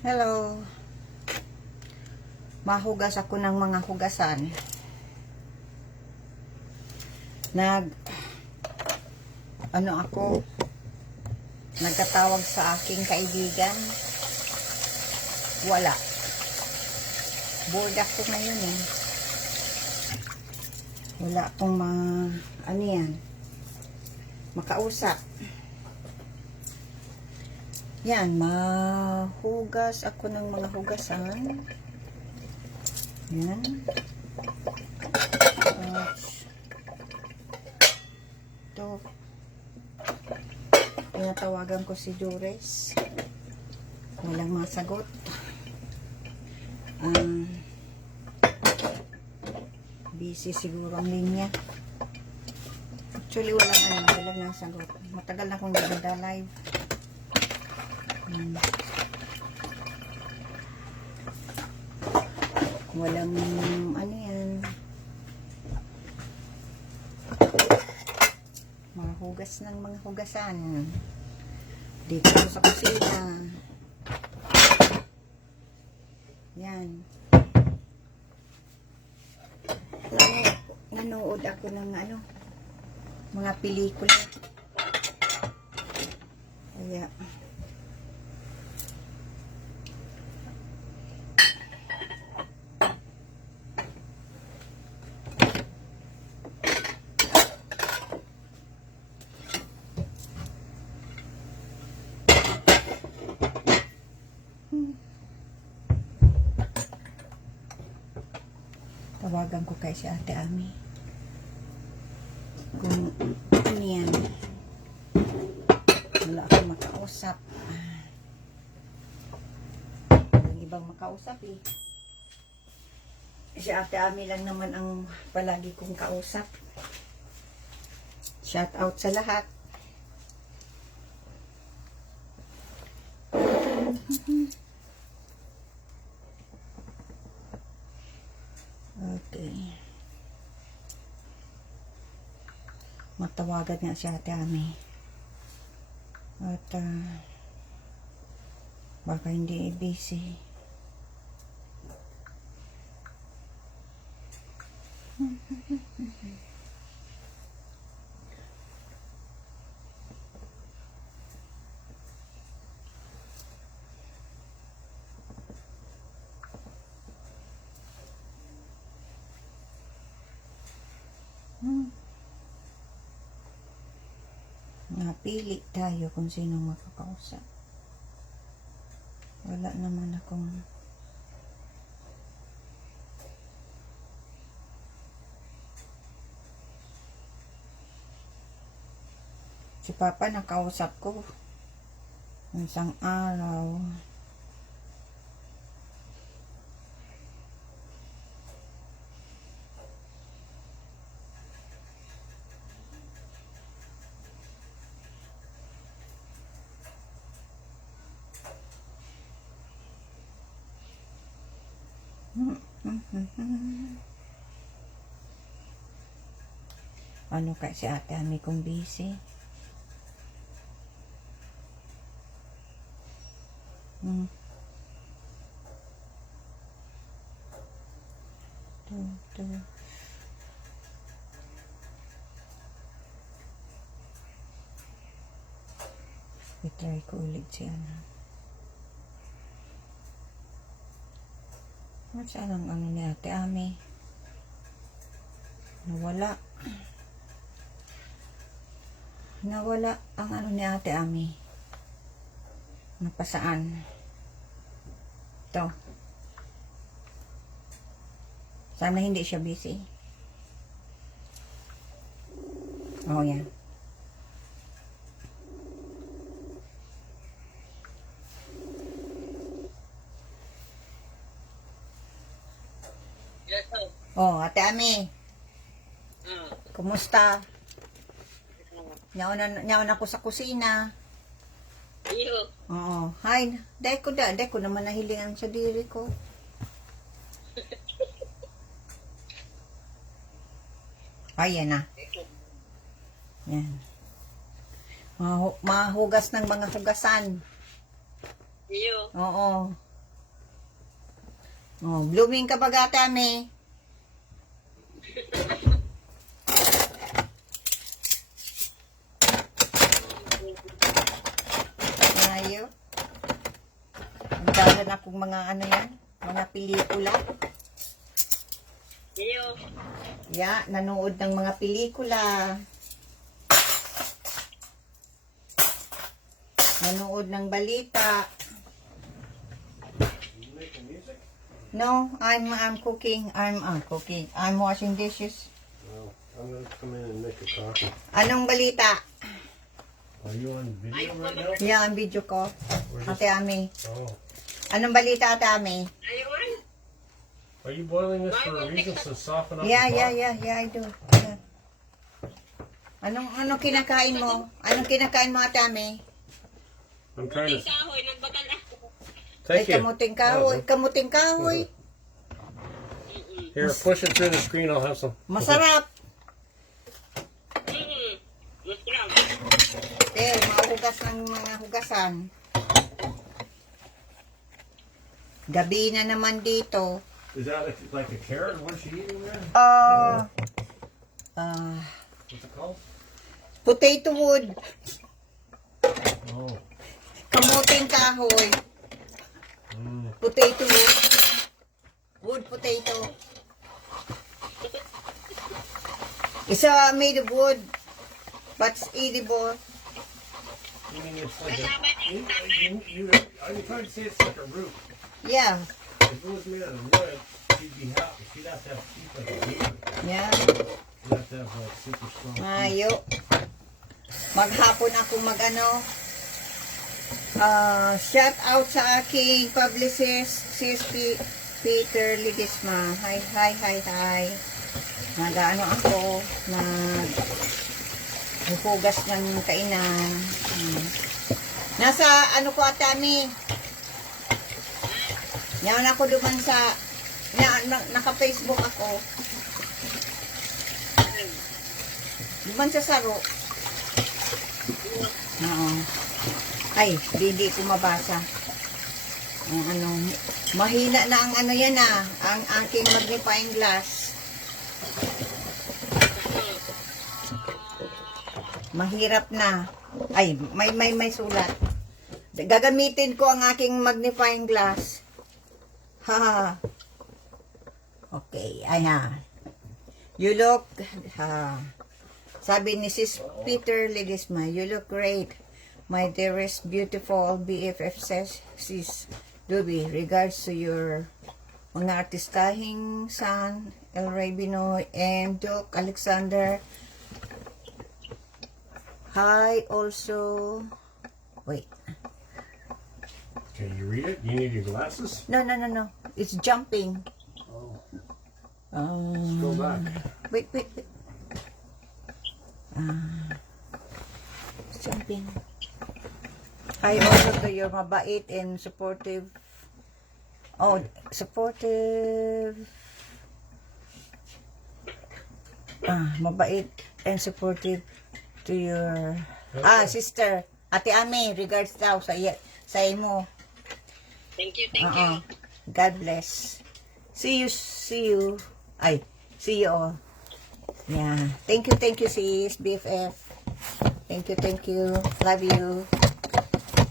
Hello. Mahugas ako ng mga hugasan. Nagkatawag sa aking kaibigan. Wala. Bored ako ngayon eh. Wala akong makausap. Yan, mahugas ako ng mga hugasan. Yan. Ito. Tinatawagan ko si Jures. Walang masagot. Busy siguro ang linya. Actually, walang nasagot. Matagal na akong nagda-live. Walang mahugas ng mga hugasan dito sa kusina. Yan. Nanood ako ng mga pelikula. Kaya tawagan ko kay si Ate Ami kung ano yan. Wala akong makausap. Walang ibang makausap eh. Si Ate Ami lang naman ang palagi kong kausap. Shout out sa lahat. Okay. Matawagan nga si Ate Ami. At baka hindi busy. Napili tayo kung sino makakausap. Wala naman akong si Papa nakausap ko isang araw. Ano kaya si Ate Ami kung busy? I-try ko ulit siya na. Saan ang ni Ate Ami? Nawala ang ni Ate Ami. Napasaan? Ito. Sana hindi siya busy. Oh, yan. Oh, Ate Ami. Kumusta? Nyaon ako sa kusina. Iyo. Oo. Hi. Dahil ko naman nahilingan sa diri ko. Ay, yan na. Yan. Mahugas ng mga hugasan. Iyo. Oo. Oh, blooming ka ba gata, me? Ayo. Magdagan akong mga ano yan, mga pelikula. Iyo. Yeah, nanood ng mga pelikula. Nanood ng balita. No, I'm cooking. I'm cooking. I'm washing dishes. Well, I'm gonna come in and make a coffee. Anong balita? Are you on video right now? Yeah, ang video ko. Ate Ami. Oh. Anong balita, Ate Ami? Ayun. Are you boiling this for a reason to soften up Yeah, the pot? yeah, I do. Yeah. Anong kinakain mo? Anong kinakain mo, Ate Ami? I'm trying Ting to. kahoy, nagbakal ako. Ay, Thank you. kamuting kahoy. Kamuting kahoy. Here, push it through the screen. I'll have some. Masarap. Masarap. Mahugas ng mga hugasan. Gabi na naman dito. Is that like a carrot? What's she eating there? What's it called? Potato wood. Oh. Kamuting kahoy. Mm. Potato wood. Wood potato. It's made of wood, but it's edible. You mean it's like a? Are you trying to say it's like a root? Yeah, If it was made out of wood, she'd be happy. She'd have to have teeth like a root. yeah. She'd have to have like super strong teeth. Ayo. Maghapon ako shout out sa aking publicist, Sis Peter Lidisma. Hi. Nag-ano ako, naghuhugas ng kainan. Nasa ano ko, Atami? Yan ako duman sa, naka-Facebook ako. Duman sa Saro. Oo. Ay, hindi ko mabasa. Ang ano, mahina na ang ano yan ang aking magnifying glass. Mahirap na. Ay, may sulat. Gagamitin ko ang aking magnifying glass. Ha. Okay, ayan. You look, sabi ni Sis Peter Ledesma, you look great. My dearest, beautiful BFF says, Sis Duby, regards to your mga artistahing son, El Ray Binoy, and Duke Alexander. Hi, also, wait. Can you read it? You need your glasses? No. It's jumping. Oh. Go back. Wait. It's jumping. I also to your mabait and supportive. Oh, supportive. Mabait and supportive to your sister. Ate Ami, regards daw sa imo. Thank you. God bless. See you. Ay, see you all. Yeah. Thank you, sis, BFF. Thank you. Love you.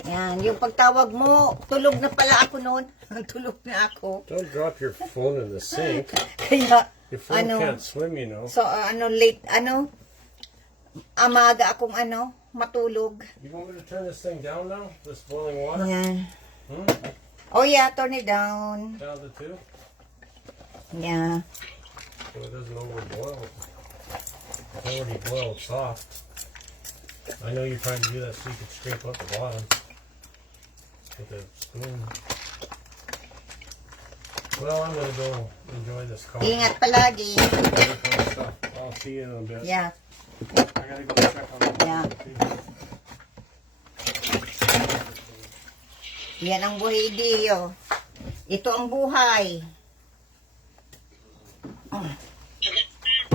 Yan. Yung pagtawag mo, tulog na pala ako noon. Tulog na ako. Don't drop your phone in the sink. Kaya, Your phone can't swim, you know. so, late, amaga akong matulog. You want me to turn this thing down now? This boiling water? Yan. Hmm? Oh yeah, turn it down. Down to 2? Yeah. So it doesn't overboil. It's already boiled soft. I know you're trying to do that so you can scrape up the bottom with a spoon. Well, I'm gonna go enjoy this coffee. Ingat palagi. I'll see you in a bit. Yeah. I gotta go check on the Yeah. Yan ang buhay diyo. Ito ang buhay.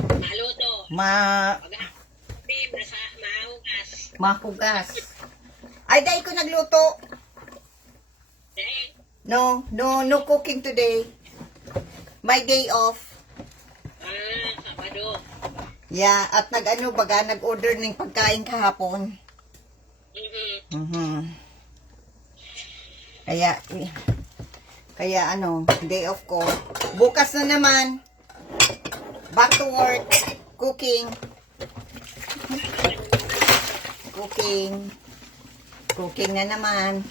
Maluto. Mahugas. Mahugas. Ay, dahil ko nagluto. Dahil, No cooking today. My day off. Sabado. Yeah, at nag-order ng pagkain kahapon. Mhm. Kaya day off ko. Bukas na naman. Back to work. Cooking. Cooking na naman.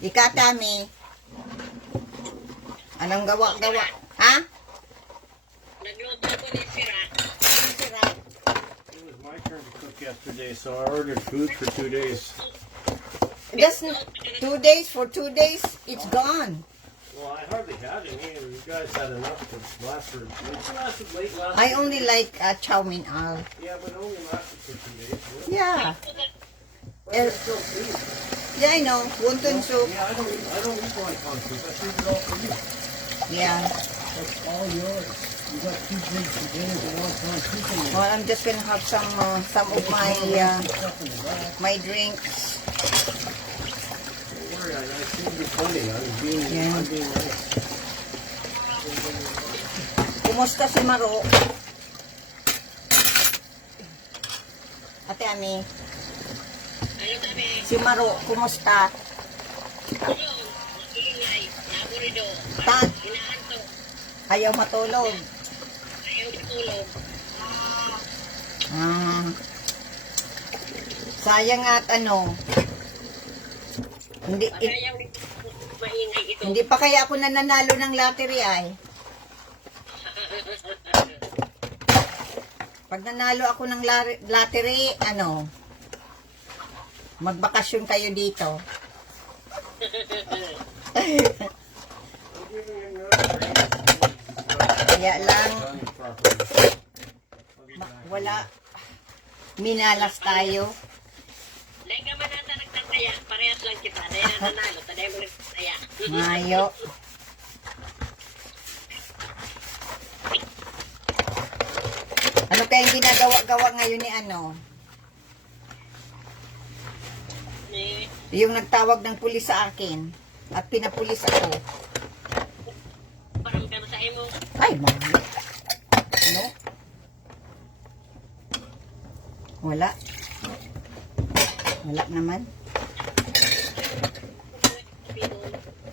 Ikatami. Anong gawa-gawa? Ha? Nagluto ko ni Sira. Sira. It was my turn to cook yesterday, so I ordered food for 2 days. Just 2 days. For 2 days, it's gone. Well, I hardly had any, and you guys had enough to last for. It lasted late last I week. only like chow mein al. Yeah, but it only lasted for 2 days. Really. Yeah. But it's still food. Yeah, I know. Wonton soup. Yeah, I don't eat wonton soup. I saved it all for you. Yeah. That's all yours. You got 2 big containers of wonton soup in there. Well, I'm just gonna have some of my Stuff in the back. my drinks. Don't worry, I saved you plenty. I'm being nice. Kumusta si Maro? Ate Ami, Ano kami? si Maro, kumusta? Tulong. Ingay. Naburido. Ta- Inaanto. Ayaw matulog. Ayaw tulog. Sayang at hindi Ayaw maingay ito. hindi pa kaya ako nananalo ng lottery ay. Pag nanalo ako ng lottery, magbakasyon kayo dito. Kaya lang, wala. Minalas tayo. Dahil ka man nata nagtataya. Parehas lang kita. Dahil na nanalo. Dahil mo nagtataya. Mayo. Ano kayang ginagawa-gawa ngayon ni Eh, Yung nagtawag ng pulis sa akin at pinapulis ako. parang ka sa imo. Ay, mga. Ano? Wala. Wala naman.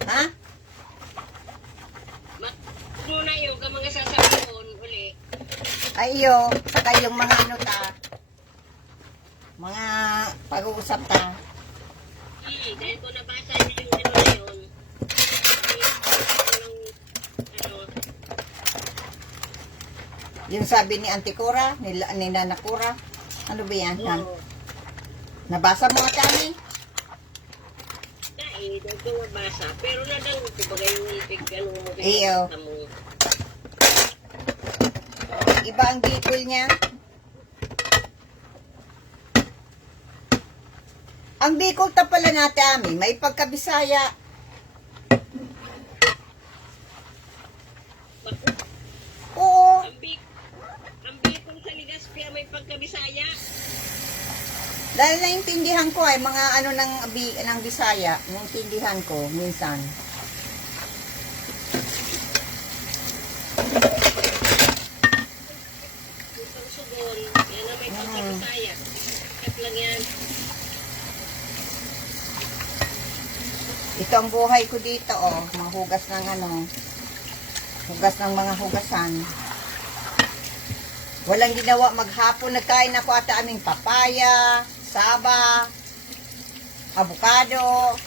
Ha? Muna yung ka mga sasabihin uli. Ayo, saka yung mga mga pag-uusap ta. Dahil ko nabasa niyo yung ano na yun. Yung sabi ni Auntie Cora, ni Nana Cora. Ano ba yan? Nabasa mo ata ni? Dahil ko nabasa. Pero nadang ko bagay yung ipig. Iyo. Iba ang Bicol niya. Ang Bicol ta pala natin, may pagkabisaya. Oo. Ang Bicol sa Legazpi may pagkabisaya. Dahil naintindihan ko ay mga ng Bisaya, naintindihan ko minsan. Isang sugon. Yan na may pagkabisaya. Kat lang yan. Ito ang buhay ko dito, mga hugas ng hugas ng mga hugasan. Walang ginawa maghapon, nagkain ako ata aming papaya, saba, avocado,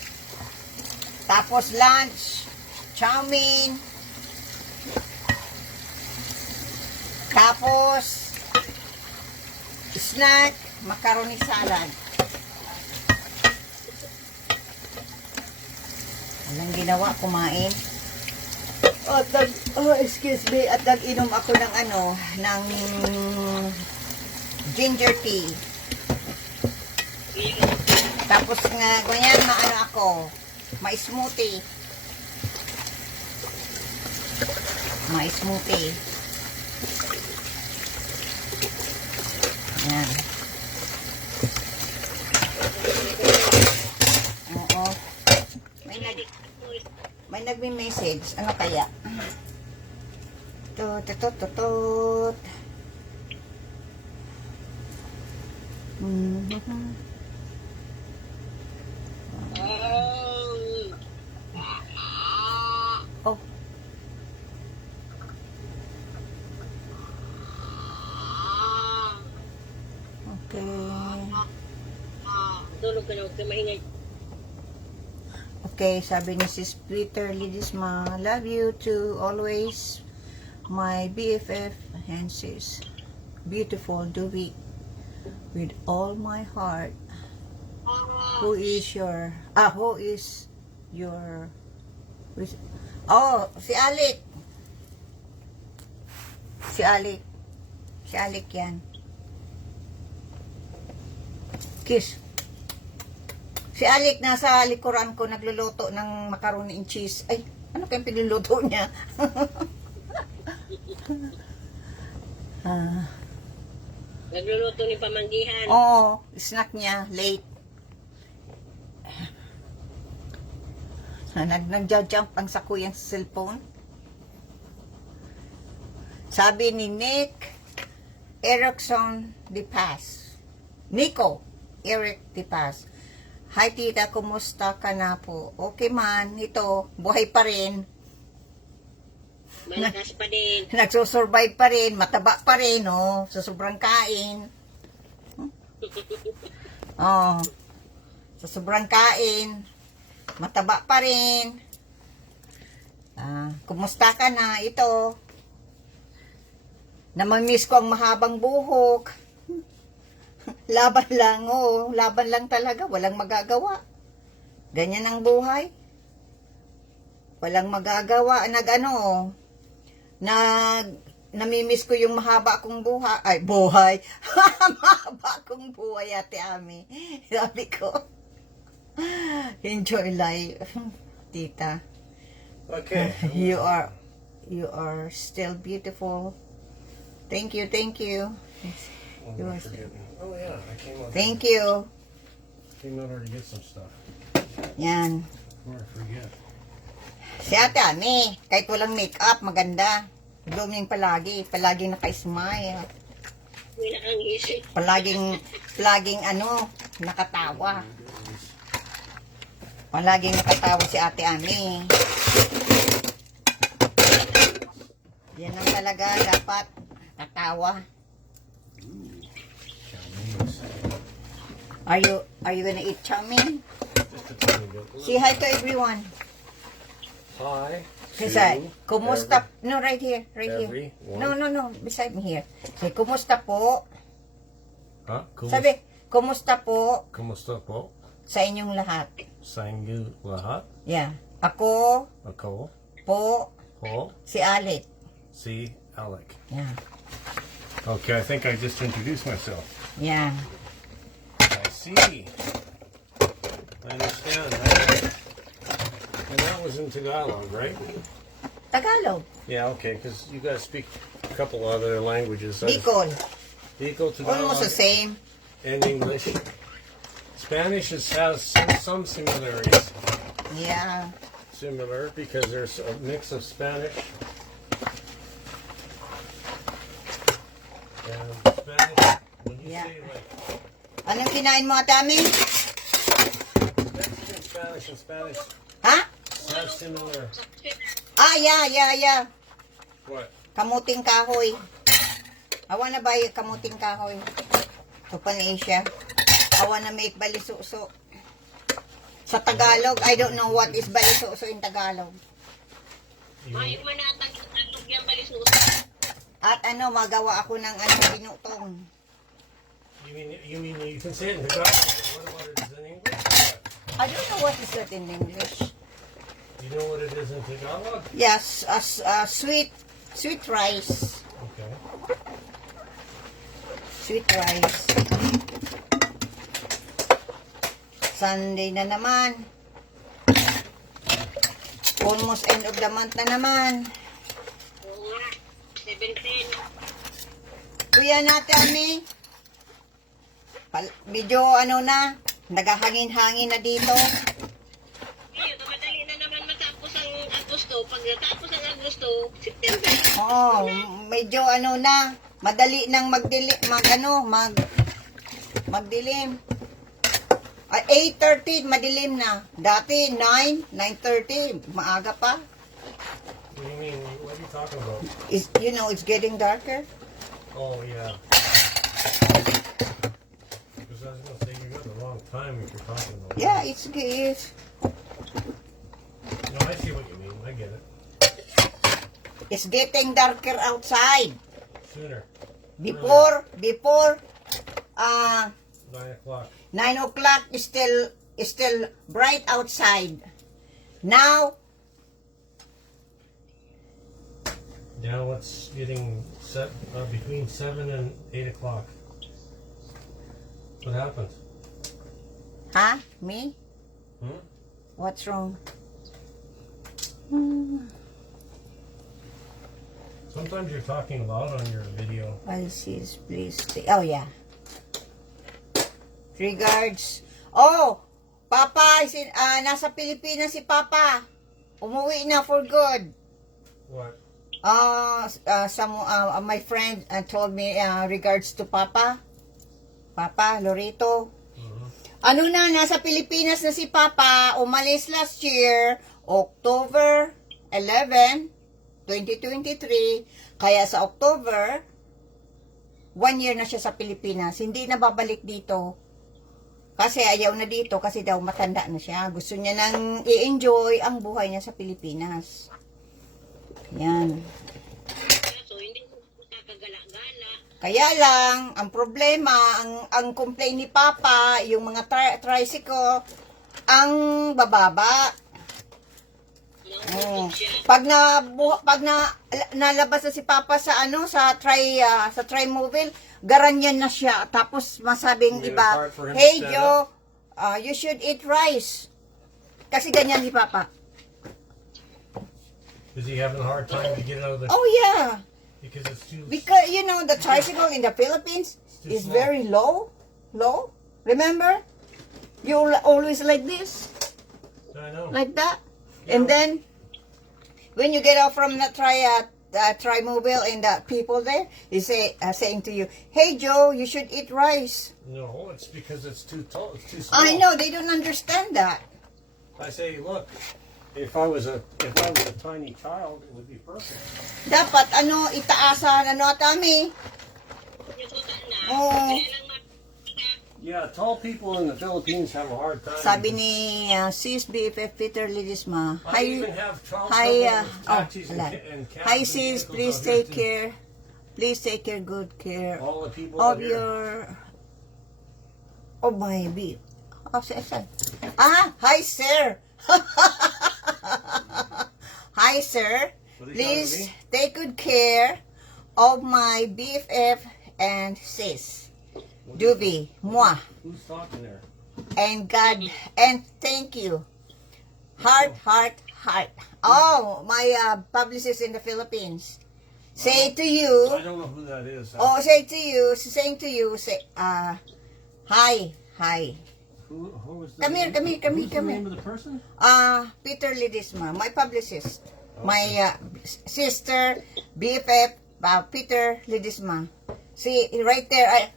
tapos lunch, chow mein, tapos snack, macaroni salad. Walang ginawa, kumain. At excuse me, at nag-inom ako ng ng ginger tea. Tapos nga, ganyan, ako, ma-smoothie. Ma-smoothie. Yan. Oo. May nagme-message. Ano kaya? Tut, tut, tut, tut. Mhm. Oh. Okay. Tulog ka na, huwag ka maingay. Okay, sabi ni Sis Peter Lidisma, love you too always, my BFF, and sis, beautiful Dewey, with all my heart. Who is your, oh, si Alec. Si Alec. Si Alec yan. Kiss. Si Alec nasa likuran ko nagluluto ng macaroni and cheese. Ay, ano kayong pinuluto niya? Nagluluto ni pamanggihan. Oo, snack niya, late. Nagja-jump ang sakuyang sa cellphone. Sabi ni Nick Erickson de Paz. Nico Eric de Paz. Hi tita, kumusta ka na po? Okay man, ito, buhay pa rin. Malakas pa din. Nagsusurvive pa rin, mataba pa rin, oh, sa sobrang kain. Oh, sa sobrang kain, mataba pa rin. Kumusta ka na? Ito, namamiss ko ang mahabang buhok. Laban lang, oh. Laban lang talaga. Walang magagawa. Ganyan ang buhay. Walang magagawa. Namimiss ko yung mahaba kong buhay. Ay, buhay. Mahaba kong buhay, Ate Ami. Sabi ko, enjoy life. Tita. Okay. You are still beautiful. Thank you, thank you. You are still. Oh yeah, I came out. Thank you. Came out here to get some stuff. Yan. Before I forget. Si Ate Ami, kahit walang makeup, maganda. Blooming palagi. Palaging naka-smile. May nakangisi. Palaging nakatawa. Palaging nakatawa si Ate Ami. Yan lang talaga, dapat tatawa. Are you gonna eat chow mein? Just a tiny bit. Say hi to everyone. Hi. Kasi, kumusta? No, right here. Everyone? No. Beside me here. Say, kumusta po? Huh? Sabi, kumusta po Kumusta po? sa inyong lahat? Sa inyo lahat? Yeah. Ako, Ako po, po si Alec. si Alec. Yeah. Okay, I think I just introduced myself. Yeah. I see. I understand. And that was in Tagalog, right? Tagalog. Yeah, okay, because you guys speak a couple other languages. Bicol. Bicol, Almost the Tagalog, same. and English. Spanish has some similarities. Yeah. Similar because there's a mix of Spanish and Spanish. When you Yeah. say like Anong kinain mo, Ate Ami? Mexican Spanish and Spanish Ha? have similar. Yeah. What? Kamuting kahoy. I wanna buy kamuting kahoy. To Pan-Asia. I wanna make balisuso. Sa Tagalog, I don't know what is balisuso in Tagalog. May manatag yung tatlog yung balisuso. At magawa ako ng binutong. You mean you can say it in Tagalog? But what about it is in English? I don't know what is that in English. You know what it is in Tagalog? Yes, sweet rice. Okay. Sweet rice. Sunday na naman. Almost end of the month na naman. Oo nga. 17. Kuya natin, Ami. Medyo naghahangin-hangin na dito. Ngayon, madali na naman matapos ang Agosto pag natapos ang Agosto, September. Oh, medyo ano na, madali nang magdilim. 8:30 madilim na. Dati 9:30, maaga pa. What do you mean? What are you talking about? It's getting darker. Oh, yeah. Because I was going to say, you got the wrong time if you're talking about Yeah, that. it's No, I see what you mean. I get it. it's getting darker outside. Sooner. Before 9 o'clock. 9 o'clock is still bright outside. Now Now it's getting set between 7 and 8 o'clock. What happened? huh? Me? Hmm? What's wrong? Sometimes you're talking loud on your video. Policies, please stay. Oh, yeah. Regards. Oh, Papa, nasa Pilipinas si Papa. Umuwi na for good. What? My friend told me regards to Papa. Papa, Lorito. Ano na, nasa Pilipinas na si Papa. Umalis last year, October 11, 2023. Kaya sa October, 1 year na siya sa Pilipinas. Hindi na babalik dito. Kasi ayaw na dito kasi daw matanda na siya. Gusto niya nang i-enjoy ang buhay niya sa Pilipinas. Yan. So, hindi mo kakagala-gala. Kaya lang, ang problema, ang complaint ni Papa, yung mga tricycle, ang bababa. Nauubog siya. Pag nalabas na si Papa sa sa tri-mobile, garanyan na siya. Tapos masabing Made it iba, hard for him to "Hey stand Joe, you should eat rice." Kasi ganyan si Papa. Is he having a hard time to get out of the... Oh yeah. Because it's too... Because, the tricycle in the Philippines too is small. very low. Low. Remember? You always like this. I know. Like that. And then, when you get off from the tri-mobile and the people there, is saying to you, "Hey Joe, you should eat rice." No, it's because it's too tall. It's too small. I know, they don't understand that. I say, look, if I was a tiny child, it would be perfect. Dapat, itaasan, Tami? Yung tutan na. Oo. Kaya lang Yeah, tall people in the Philippines have a hard time. Sabi ni Sis BFF Peter Lidisma, I even have trouble hi, with taxis and cabs. hi and sis, vehicles please out here, take too. care. Please take good care All the people of out here. my babe. Oh, sir. Hi sir. Hi sir. What are you Please telling me? take good care of my BFF and sis. Duby, moi. Who's talking there? And God, and thank you. Heart. Oh, my publicist in the Philippines. Say to you, I don't know who that is. saying to you, hi. Who was the Come here, name? come Who's the here. name of the person? Peter Lidisma, my publicist. My sister, BFF, Peter Lidisma. See, right there,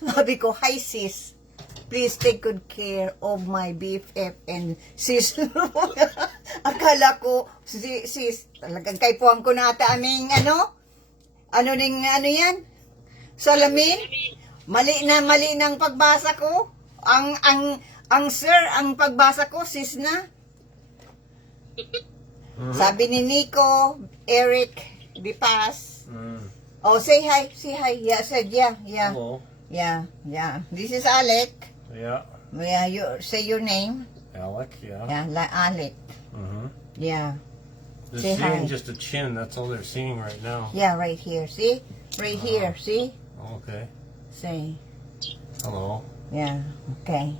sabi ko, hi sis. Please take good care of my BFF and sis. Akala ko, sis, talagang kaipuan ko na ata aming yan? Salamin? Mali ng pagbasa ko. Ang sir, ang pagbasa ko, sis na. Sabi ni Nico, Eric, Bipas. Oh, say hi. Yeah, said yeah. Hello. Yeah. This is Alec. Yeah. Yeah, you say your name. Alec, yeah. Yeah, Alec. Mm-hmm. Yeah. They're Say seeing hi. just a chin. That's all they're seeing right now. Yeah, right here. See? Right here. See? Okay. Say. Hello. Yeah. Okay.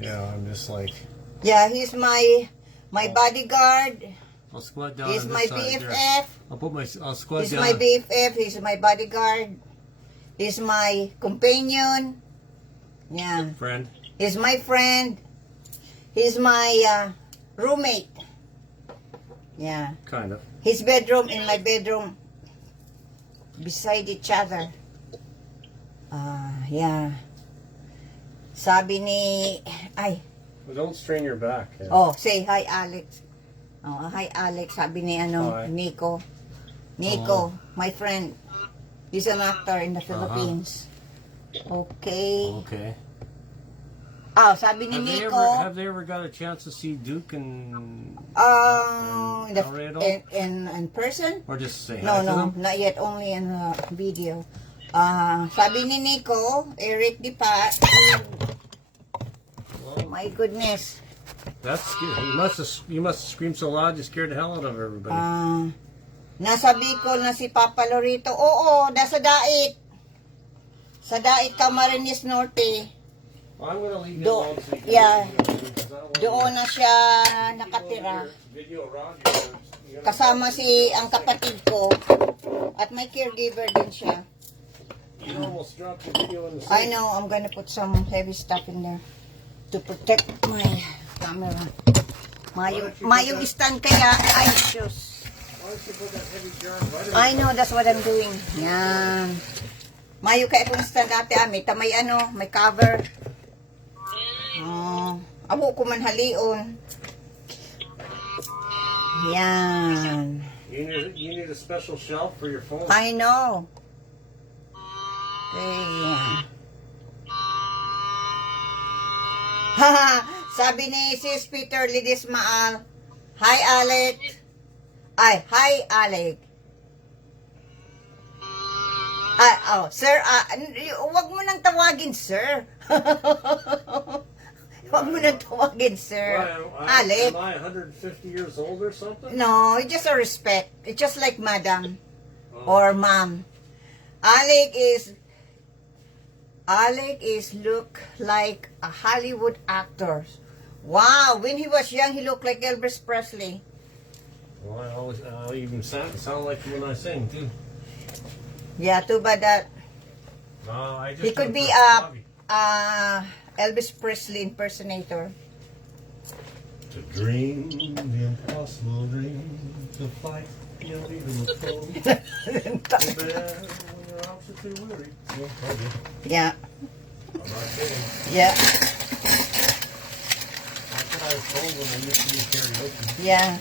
Yeah, I'm just like... Yeah, he's my bodyguard. I'll squat down He's on my this side. There. BFF. I'll squat He's down. my BFF. He's my bodyguard. He's my companion. Yeah. Friend. He's my friend. He's my roommate. Yeah. Kind of. His bedroom and my bedroom beside each other. Yeah. Sabi ni... Ay. Well, don't strain your back. Yeah. Oh, say hi, Alex. Oh, hi, Alex. Sabi ni Hi. Nico. Nico, my friend. He's an actor in the Philippines. Okay. Okay. Oh, sabi ni Nico. Have they ever got a chance to see Duke and In person? or just say No, hi to no, them? not yet. Only in video. Sabi ni Nico, Eric Dipat. Oh my goodness. That's good. You must have screamed so loud you scared the hell out of everybody. Nasa Bicol na si Papa Lorito. Oo, nasa Dait. Sa Dait, Camarines Norte. Well, I'm gonna leave you Do- alone so you can yeah. because I don't want Doon na siya nakatira. video around you. Kasama si ang kapatid ko. At may caregiver din siya. You almost dropped the video in the I sink. know, I'm gonna put some heavy stuff in there to protect my camera. Mayong stand kaya, ay, shoes. Why don't you put that heavy jar right in I know, that's what I'm doing. Yan. Mayo kaya itong stand dati, may may cover. Amo ko man halion. Yan. You need a special shelf for your phone. I know. Okay. Haha, sabi ni Sis Peter Lidismaal, hi Alec. Ay, hi Alec. Sir, wag mo nang tawagin, sir. Wag mo nang tawagin, sir. Alec. Am I 150 years old or something? No, it's just a respect. It's just like madam or mom. Alec is look like a Hollywood actor. Wow, when he was young, he looked like Elvis Presley. Well, I even sound like when I sing too. Yeah, too bad that I just he could went be for a hobby. Elvis Presley impersonator. To dream the impossible dream, to fight the unbeatable foe. To bear your opposite too weary. Yeah, I'm not kidding. yeah, That's what I was told when I used to do karaoke. yeah.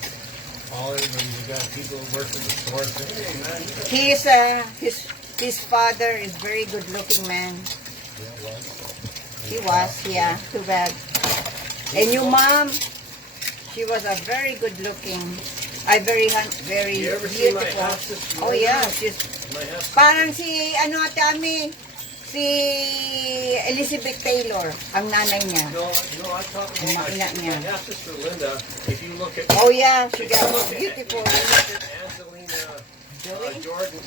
All everybody, you got people who work at the store saying, hey man, His father is very good looking man. He was, yeah, too bad. And your mom, she was a very good looking, very You ever see my beautiful. half sister? Oh yeah, she's My half parang si si Elizabeth Taylor, ang nanay niya. No, I'm talking about Ina niya. my half sister Linda. If you look at Oh yeah, she if got you look at- beautiful. if you look at Angelina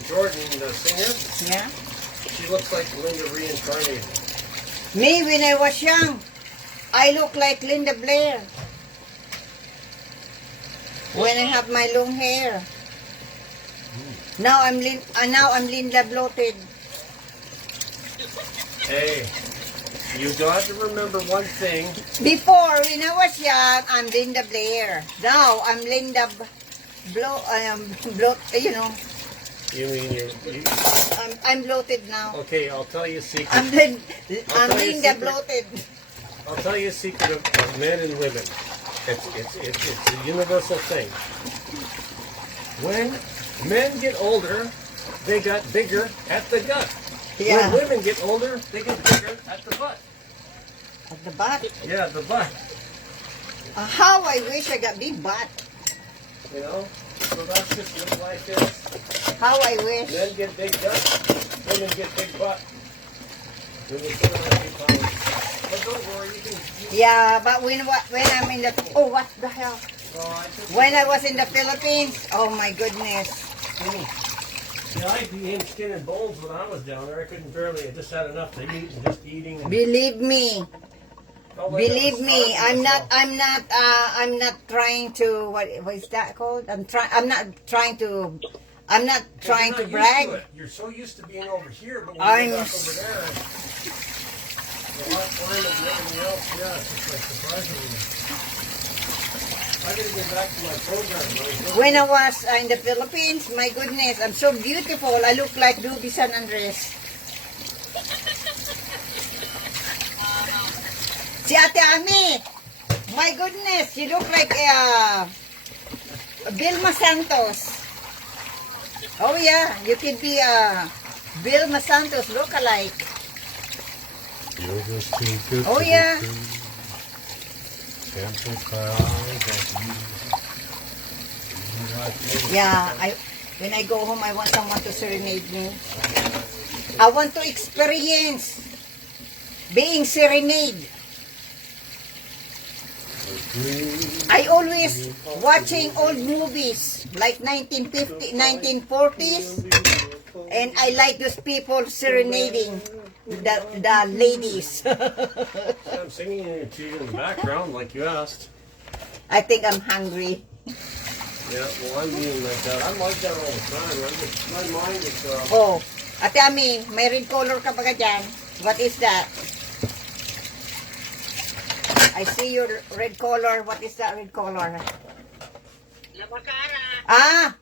Jordan, the singer, Yeah. she looks like Linda reincarnated. Me, when I was young, I look like Linda Blair. When I have my long hair. Now I'm Linda bloated. Hey, you got to remember one thing. Before, when I was young, I'm Linda Blair. Now I'm Linda you know, You mean I'm bloated now. okay? I'll tell you a secret. I'm tell you a Linda secret. bloated. I'll tell you a secret of men and women. It's a universal thing. When men get older, they got bigger at the gut. Yeah. When women get older, they get bigger at the butt. At the butt. Yeah, the butt. How I wish I got big butt. You know? So that's just what life is. How I wish. Men get big gut, women get big butt. When they put on a few pounds. But don't worry, you can... Yeah, but when I'm in the what the hell? When I was in the Philippines, oh my goodness. See, I became skin and bones when I was down there. I couldn't barely, I just had enough to eat and just eating. And Believe me, felt like I was believe me, starving myself. I'm not trying to what is that called? I'm not trying to You're not used to brag. it. You're so used to being over here, but when I'm you get back over there, the hot climate and everything else, yeah, it's just like surprisingly. I gotta get back to my program. When I was in the Philippines, my goodness, I'm so beautiful. I look like Ruby San Andres. Si Ate Ami, my goodness, you look like Vilma Santos. Oh yeah, you could be Vilma Santos look-alike. Oh yeah. Yeah, when I go home, I want someone to serenade me. I want to experience being serenade. I always watching old movies like 1950, 1940s, and I like those people serenading the ladies. I'm singing to you in the background like you asked. I think I'm hungry. Yeah, well, I'm being like that. I'm like that all the time. My mind is... Oh, Ate Ami, may red color ka pa ka dyan. What is that? I see your red color. What is that red color? Labakara. Ah!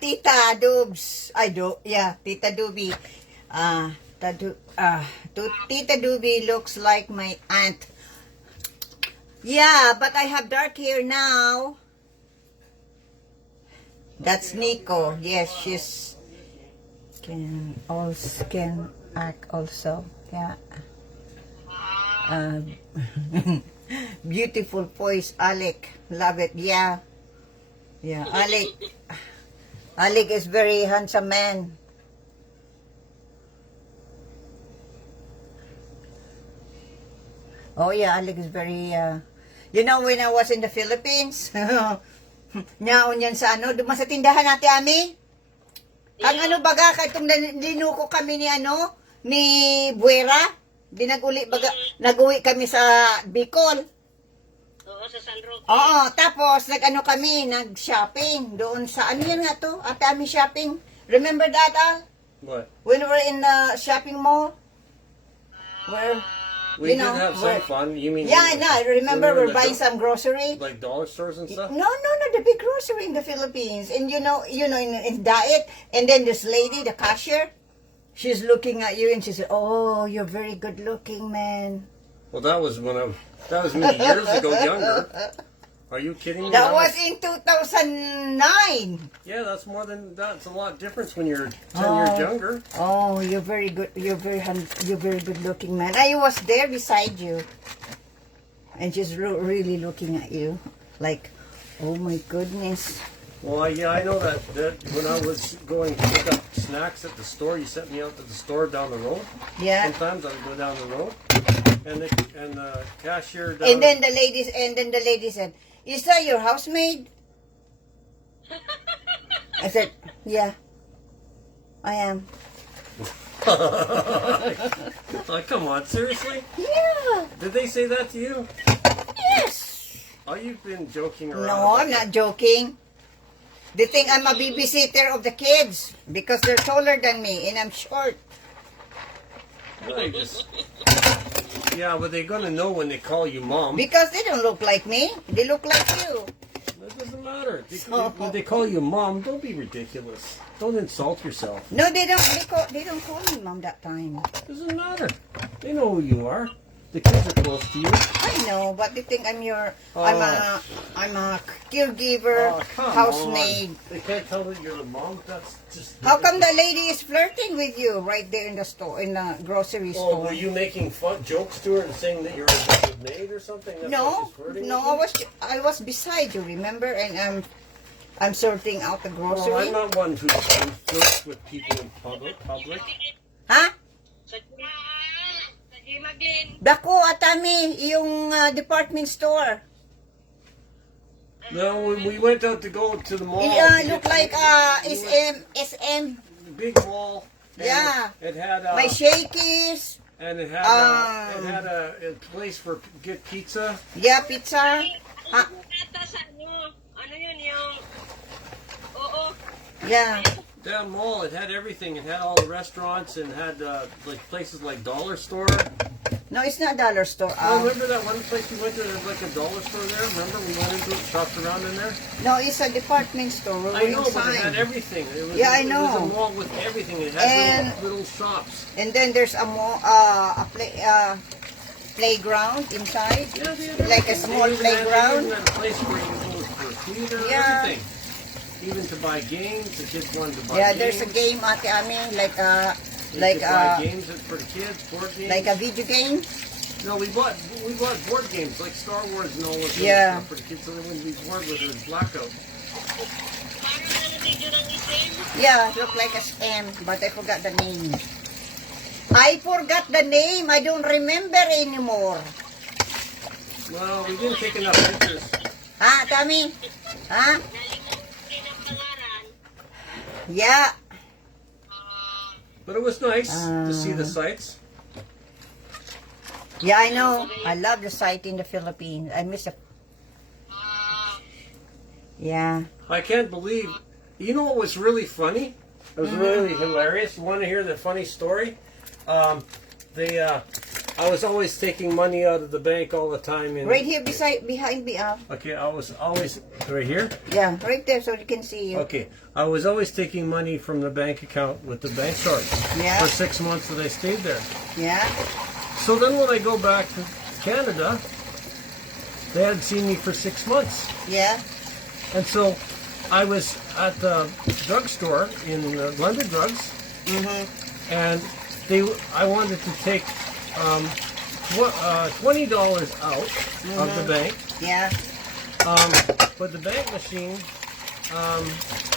Tita Dubs. Tita Doobie. Tita Doobie looks like my aunt. Yeah, but I have dark hair now. That's Nico. Yes, she's can act also. Yeah. Beautiful voice, Alec. Love it. Yeah. Yeah, Alec. Alec is very handsome man. Oh yeah, Alec is very, you know, when I was in the Philippines, nyaon yan sa duman sa tindahan natin, Ami. Ang baga, kay itong linuko kami ni Buera, nag-uwi kami sa Bicol. Oo, sa San Roque. Oo, tapos kami, nag-shopping doon sa, yan nga to, Ate Ami shopping. Remember that, Al? What? When we were in the shopping mall? Where, We did have some fun. You mean... Yeah, I know. I remember when we were we're in the buying some grocery. Like dollar stores and stuff? No, the big grocery in the Philippines. And you know, in diet. And then this lady, the cashier, she's looking at you and she said, "Oh, you're very good looking, man." Well, that was many years ago, younger. Are you kidding me? That was in 2009. Yeah, that's a lot different when you're 10 years younger. Oh, you're very good. You're very good looking, man. I was there beside you. And she's really looking at you. Like, oh my goodness. Well, yeah, I know that when I was going to pick up snacks at the store, you sent me out to the store down the road. Yeah. Sometimes I would go down the road, and the cashier. And then the lady said, "Is that your housemaid?" I said, "Yeah, I am." Like, come on, seriously? Yeah. Did they say that to you? Yes. Oh, you've been joking around. No, I'm not joking. They think I'm a babysitter of the kids because they're taller than me and I'm short. Yeah, but they're gonna know when they call you mom. Because they don't look like me. They look like you. That doesn't matter. When they call you mom, don't be ridiculous. Don't insult yourself. No, they don't. They don't call me mom that time. Doesn't matter. They know who you are. The kids are close to you. I know, but they think I'm Oh. I'm a caregiver, Oh, come housemaid. on. They can't tell that you're the mom. That's just. How come the lady is flirting with you right there in the store, in the grocery Oh, store? were you making jokes to her and saying that you're a maid or something? That's why No, she's flirting no, with you? I was beside you, remember? And I'm sorting out the Well, grocery. I'm not one who flirts with people in public. Ha? Sa Jimag din. Dako, Atami, yung department store. No, when we went out to go to the mall. It look like SM. Big mall. And Yeah. It had My shakies. and it had a place for get pizza. Yeah, pizza. Ha? Ata sa ano yun yung... Oo. Yeah. that mall, it had everything. It had all the restaurants and had like places like Dollar Store. No, it's not dollar store. Oh, remember that one place we went to? There was like a dollar store there. Remember we went into it, shopped around in there. No, it's a department store. We were I know, but it inside. had everything. It was, Yeah, I It know. was a mall with everything. It had And- little shops. And then there's a playground inside. Yeah, they had Like a everything. small They even had- playground. They even had a place where you could go for a theater, Yeah. everything. Even to buy games, the kids wanted to buy Yeah, games. there's a game, Ate Ami, like You like could buy a games for the kids, board games. like a video game. No, we bought board games like Star Wars and all this Yeah. stuff for the kids, so they wouldn't be bored with their blackout. Parang nalagay ng itim. Yeah, look like a scam, but I forgot the name. I forgot the name. I don't remember anymore. Well, we didn't take enough pictures. Ha, Tami? Ha? Nalimutan ang pangalan. Yeah. But it was nice to see the sights. Yeah, I know. I love the sight in the Philippines. I miss it. Yeah. I can't believe. You know what was really funny? It was really hilarious. You want to hear the funny story? I was always taking money out of the bank all the time. Right here behind me. Okay, I was always right here. Yeah, right there so you can see you. Okay, I was always taking money from the bank account with the bank card Yeah. for 6 months that I stayed there. Yeah. So then when I go back to Canada, they hadn't seen me for 6 months. Yeah. And so I was at the drugstore in London Drugs, and I wanted to take $20 out of the bank, Yeah. but the bank machine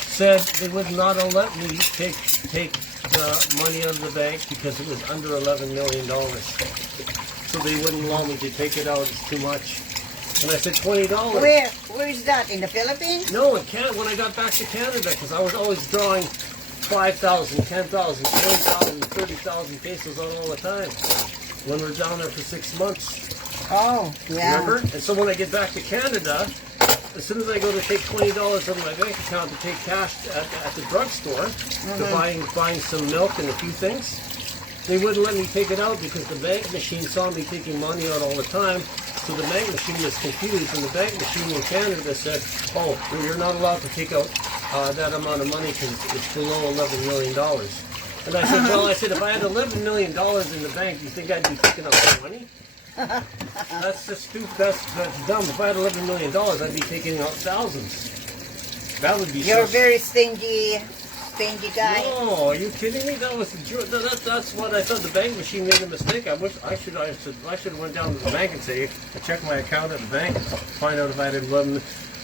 said they would not let me take the money out of the bank because it was under $11 million. So they wouldn't allow me to take it out. It's too much. And I said $20. Where is that? In the Philippines? No, it can't. When I got back to Canada, because I was always drawing 5,000, 10,000, 20,000, 30,000 pesos out all the time. When we were down there for 6 months, Oh, yeah. remember? And so when I get back to Canada, as soon as I go to take $20 out of my bank account to take cash at the drugstore, to buying some milk and a few things, they wouldn't let me take it out because the bank machine saw me taking money out all the time. So the bank machine was confused, and the bank machine in Canada said, "Oh, well, you're not allowed to take out that amount of money because it's below $11 million." And I said, "Well, if I had $11 million in the bank, you think I'd be taking out that money? That's just stupid. That's dumb. If I had $11 million, I'd be taking out thousands. That would be You're so very stingy guy. No, are you kidding me? That was that's what I thought. The bank machine made a mistake. I should have went down to the bank and say, I checked my account at the bank, find out if I had 11.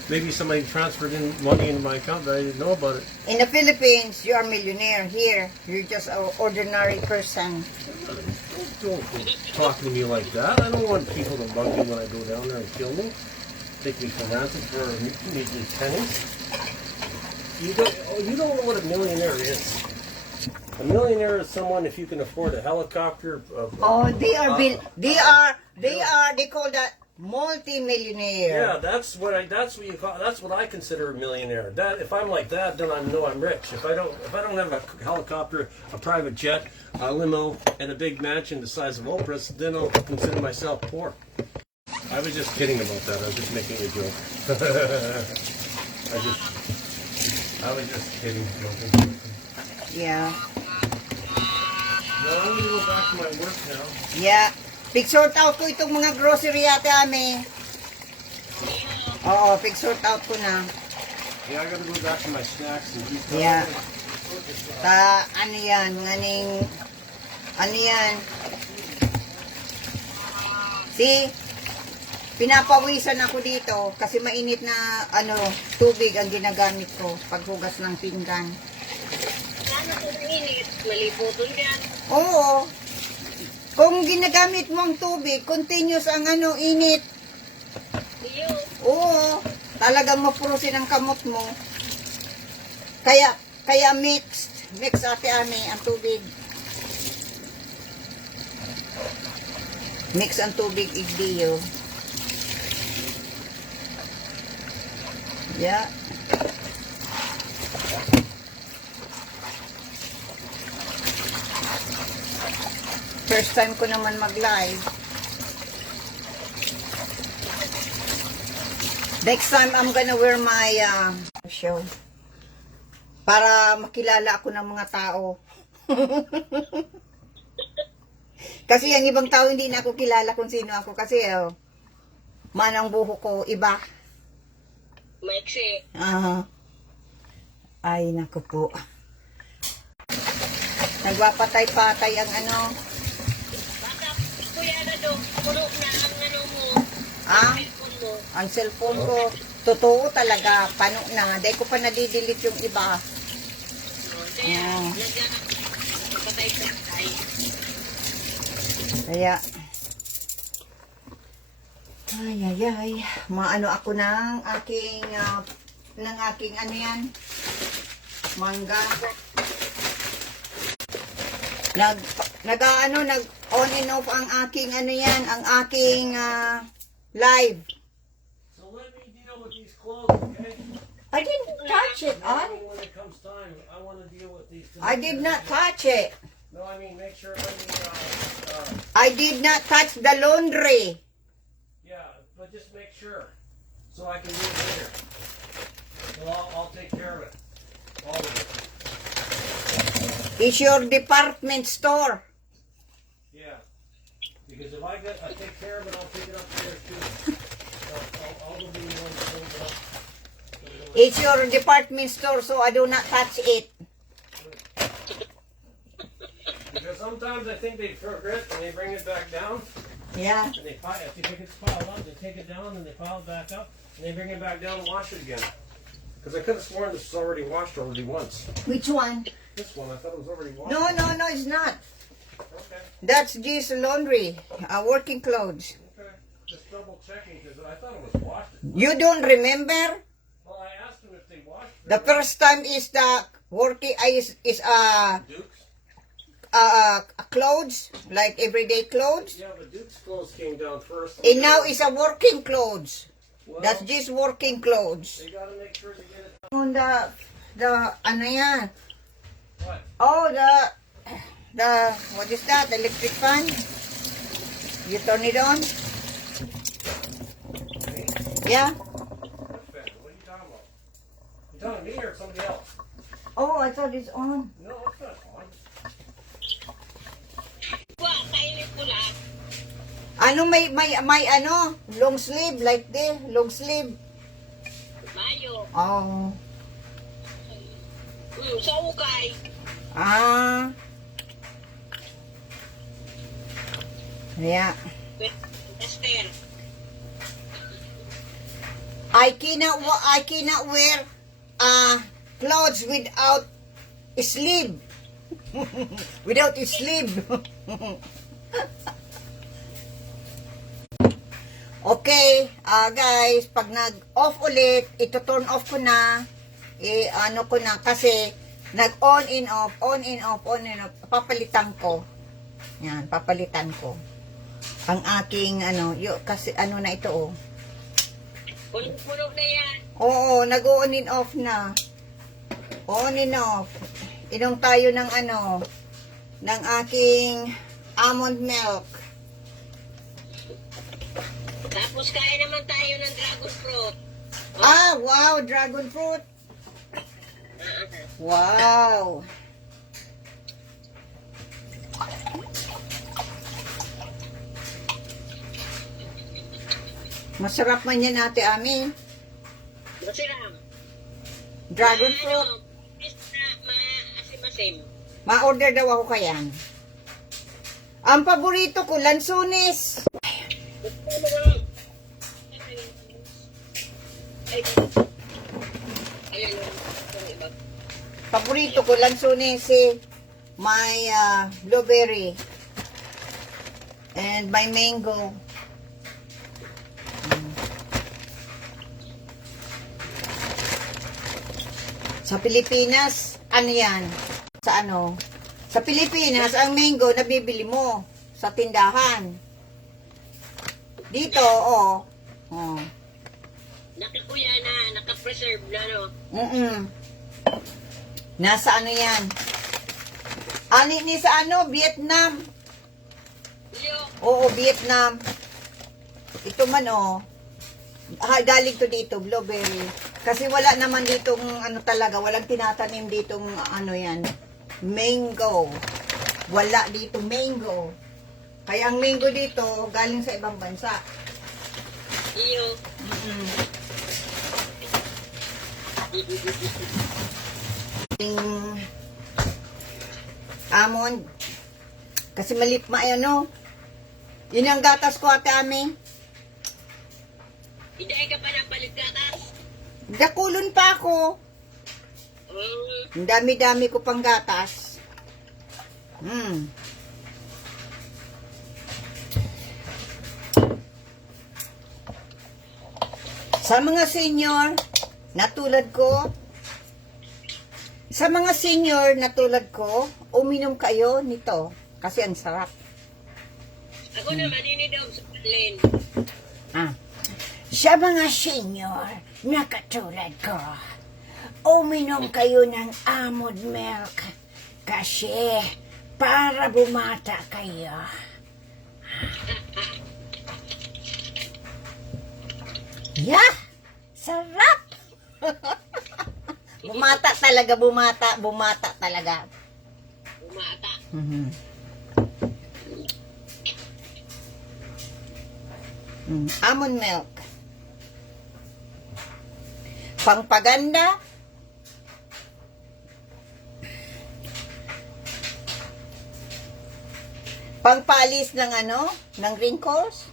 Maybe somebody transferred in money into my account that I didn't know about it. In the Philippines, you are a millionaire. Here, you're just an ordinary person. Don't talk to me like that. I don't want people to bug me when I go down there and kill me. Take me for ransom for measly pennies. You don't know what a millionaire is. A millionaire is someone if you can afford a helicopter. Oh, they call that multi-millionaire. Yeah, that's what I consider a millionaire. That if I'm like that, then I know I'm rich. If I don't have a helicopter, a private jet, a limo, and a big mansion the size of Oprah's, then I'll consider myself poor. I was just kidding about that. I was just making a joke. I was just kidding, joking. Yeah. No, I'm gonna go back to my work now. Yeah. Pig-sort out ko itong mga grocery ate Ami. Oo, pig-sort out ko na. Yeah, I gotta go back to my snacks and eat. Yeah. Ano yan? Ano yan? See? Pinapawisan ako dito kasi mainit na tubig ang ginagamit ko paghugas ng pinggan. Sana kung init, malibuton yan. Oo. Kung ginagamit mo ang tubig, continuous ang init. Iyo. Oo. Talagang mapurusin ang kamot mo. Kaya mix ate Ami ang tubig. Mix ang tubig igdiyo. Yeah. First time ko naman mag-live. Next time, I'm gonna wear my show. Para makilala ako ng mga tao. Kasi ang ibang tao hindi na ako kilala kung sino ako. Kasi manang buho ko, iba. Maiksi. Ay, naku po. Nagpapatay-patay ang ano. Baka, kuya na doon, puno na ang ano mo. Ah? Cellphone mo. Ang cellphone ko, totoo talaga, pano na. Dahil ko pa nadidelete yung iba. Kaya, Ah. patay-patay. Kaya, ay, maano ako ng aking ano yan, mangga. Nag on and off ang aking ano yan, ang aking live. So let me deal with these clothes, okay? I didn't touch it, When it comes time, I want to deal with these. I did not touch it. No, I mean make sure. I did not touch the laundry. Yeah, but just make sure, so I can do it later. So I'll take care of it, all of it. It's your department store. Yeah, because if I take care of it, I'll take it upstairs too. So I'll go be the one to hold it up. It's your department store, so I do not touch it. Because sometimes I think they forget and they bring it back down, Yeah. and they pile. If you think it's piled up, they take it down and they pile it back up, and they bring it back down and wash it again. Because I could have sworn this was already washed once. Which one? This one, I thought it was already washed. No, it's not. Okay. That's just laundry, working clothes. Okay. Just double checking because I thought it was washed. You don't remember? Well, I asked them if they washed it. The first time is the working is Duke's. clothes, like everyday clothes. Yeah, but Duke's clothes came down first. And now it's a working clothes. Well, That's just working clothes. they gotta make sure they get it. On the ano yan? What? Oh, the what is that? The electric fan? You turn it on? Yeah? What fan? What are you talking about? You talking to me or somebody else? Oh, I thought it's on. No, it's not on. Wah, kainit ko lang. Ano may ano, long sleeve like this, long sleeve. Mayo. Oh. Sa ukay. Ah. Yeah. Esther. I cannot wear clothes without sleeve. Without sleeve. Okay, guys, pag nag-off ulit, ito-turn off ko na. Ano ko na, kasi nag-on and off, papalitan ko. Yan, papalitan ko. Ang aking, kasi ano na ito, oh. Puno na yan. Oo, nag-on and off na. On and off. Inom tayo ng ng aking almond milk. Tapos kain naman tayo ng dragon fruit. Ah, wow, dragon fruit. Wow. Masarap man yan, Ate Ami. Masiram. Dragon fruit. Maasim-asim. Ma-order daw ako kayan. Ang paborito ko, lansunis. Ayan yung iba. Paborito ko, lansunis. My blueberry. And my mango. Sa Pilipinas, ano yan? Sa Pilipinas, ang mango, nabibili mo sa tindahan. Dito, oh. Nakakuya na, nakapreserve na, no? Nasa ano yan? Ani ni sa Vietnam. Oo, Vietnam. Ito man, oh. Galing to dito, blueberry. Kasi wala naman ditong, ano talaga, walang tinatanim ditong, ano yan, mango. Wala dito mango. Kaya ang mango dito, galing sa ibang bansa. Iyo. Almond. Kasi ano. Yun ang gatas ko, Ate Ami. Hindi ka pa napalit gatas. Dakulon pa ako. Ang dami-dami ko pang gatas. Sa mga senior na tulad ko, uminom kayo nito kasi ang sarap. Ako naman, ini daw sa Berlin. Sa mga senior na katulad ko, uminom kayo ng almond milk kasi para bumata kayo. Yeah! Sarap! Bumata talaga. Bumata. Almond milk. Pangpaganda. Pangpalis ng ng wrinkles.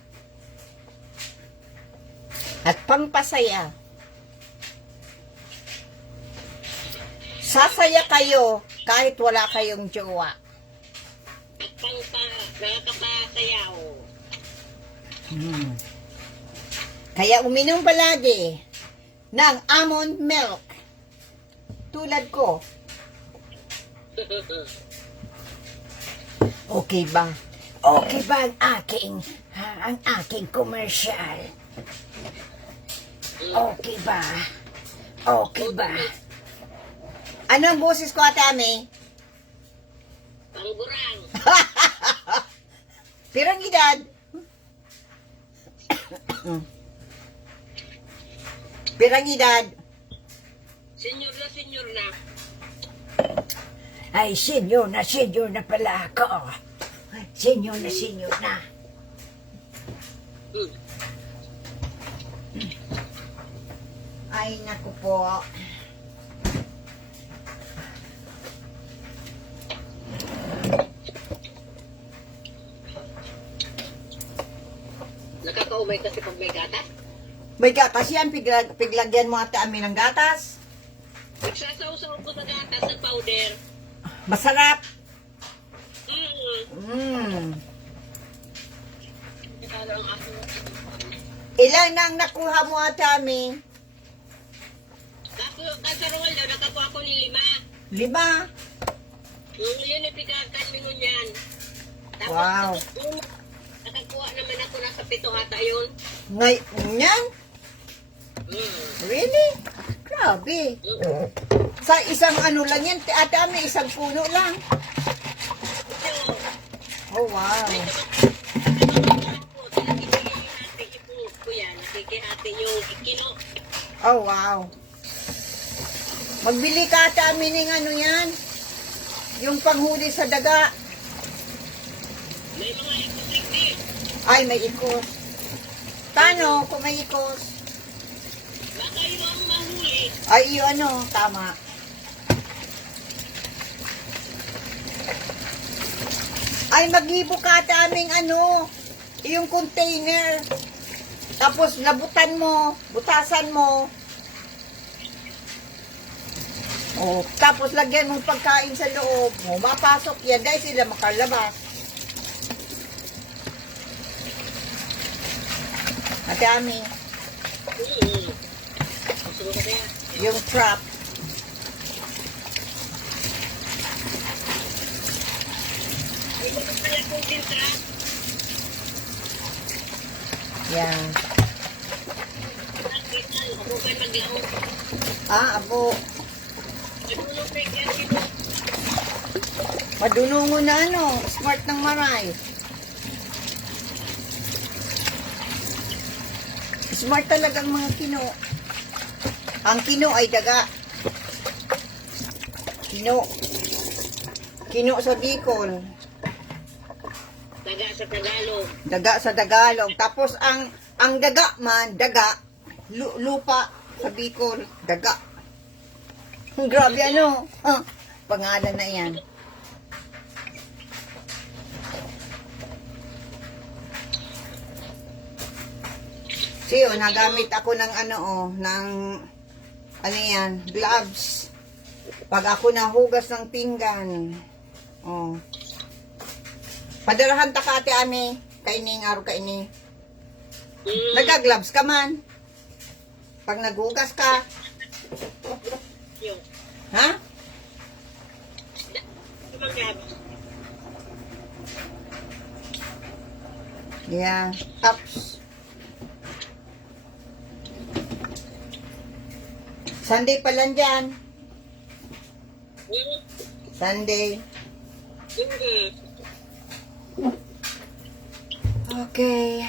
At pangpasaya. Sasaya kayo kahit wala kayong jowa. At nakakapasayaw. Kaya uminom palagi ng almond milk. Tulad ko. Okay ba? Okay ba ang aking commercial? Okay ba? Okay ba? Ano ang boses ko, Ate Ami? Pangburang. Pirang edad? Pirang edad? Senyor na. Ay, senior na pala ako. Senior na. Ay, naku po. Nakakaumay kasi pag may gatas. May gatas yan, piglagyan mo, Ate Ami, ng gatas. Nagsasaw-saw ko sa gatas ng powder. Masarap. Ilan ang nakuha mo, Ate Ami? Kasarungal daw, nakakuha ko ni 5. 5. Yun yung pinagkalingon yan. Tapos, Wow. Nakakuha naman ako nasa 7 ata yun. Ngayon? Really? Grabe. Sa isang lang yan, Ate Ami, isang puno lang. Oh, wow. Nakikihati yung kilo. Oh, wow. Magbili ka, Ate Ami, ng yan. Yung panghuli sa daga. May mga ikos-ikos. Ay, may ikos. Paano kung may ikos? Baka yun ang mahuli. Ay, yun tama. Ay, maghibo ka, Ate Aming yung container. Tapos, butasan mo. Oh, tapos lagyan mo pagkain sa loob mo. Mapasok yan dahil sila makalabas. Ate Ami, yung trap. Yan. Abo. Madunungo na smart ng maray. Smart talagang mga kino. Ang kino ay daga. Kino. Kino sa Bicol. Taga sa Tagalog. Daga sa Tagalog. Tapos ang daga man, daga, lupa sa Bicol, daga. Grabe ano. Pangalan na yan. Siyo, nagamit ako ng ano yan, gloves. Pag ako nahugas ng pinggan. Oh. Padarahan ta ka ate ami, kaining araw kaini. Nagka-gloves ka man. Pag naghugas ka, Yung. ha? Yeah, ups. Sunday pa lang dyan. Sunday. Okay.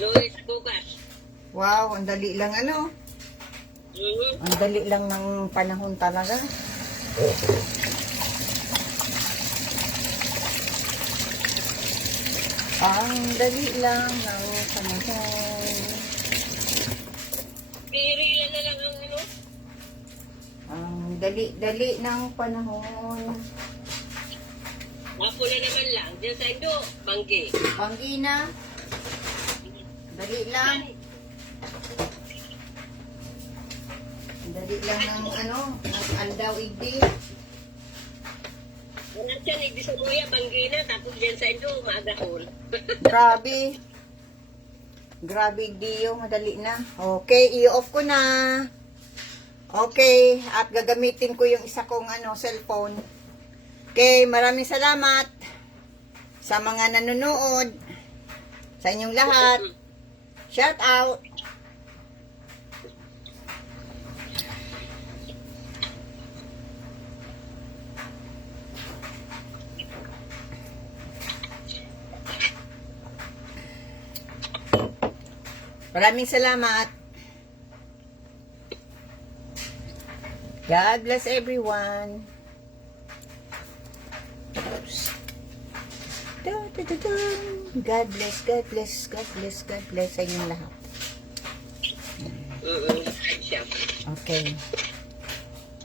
Luis bukas. Wow, ang dali lang ano. Ang dali lang ng panahon talaga. Ang dali lang ng panahon. Pirilan na lang ang ano. Ang dali ng panahon. Ako na naman lang. Diyan sa Indo, Banggi. Pangina. Dali lang. Dali lang ng ano, ng andaw igdi. Wala siya, hindi sa Muya, Banggi na. Tapos diyan sa Indo, maagahol. Grabe. Grabe igdiyo, madali na. Okay, i-off ko na. Okay, at gagamitin ko yung isa kong cellphone. Okay, maraming salamat sa mga nanonood, sa inyong lahat. Shout out. Maraming salamat. God bless everyone. God bless, God bless, God bless, God bless sa inyong lahat. Siya. Okay.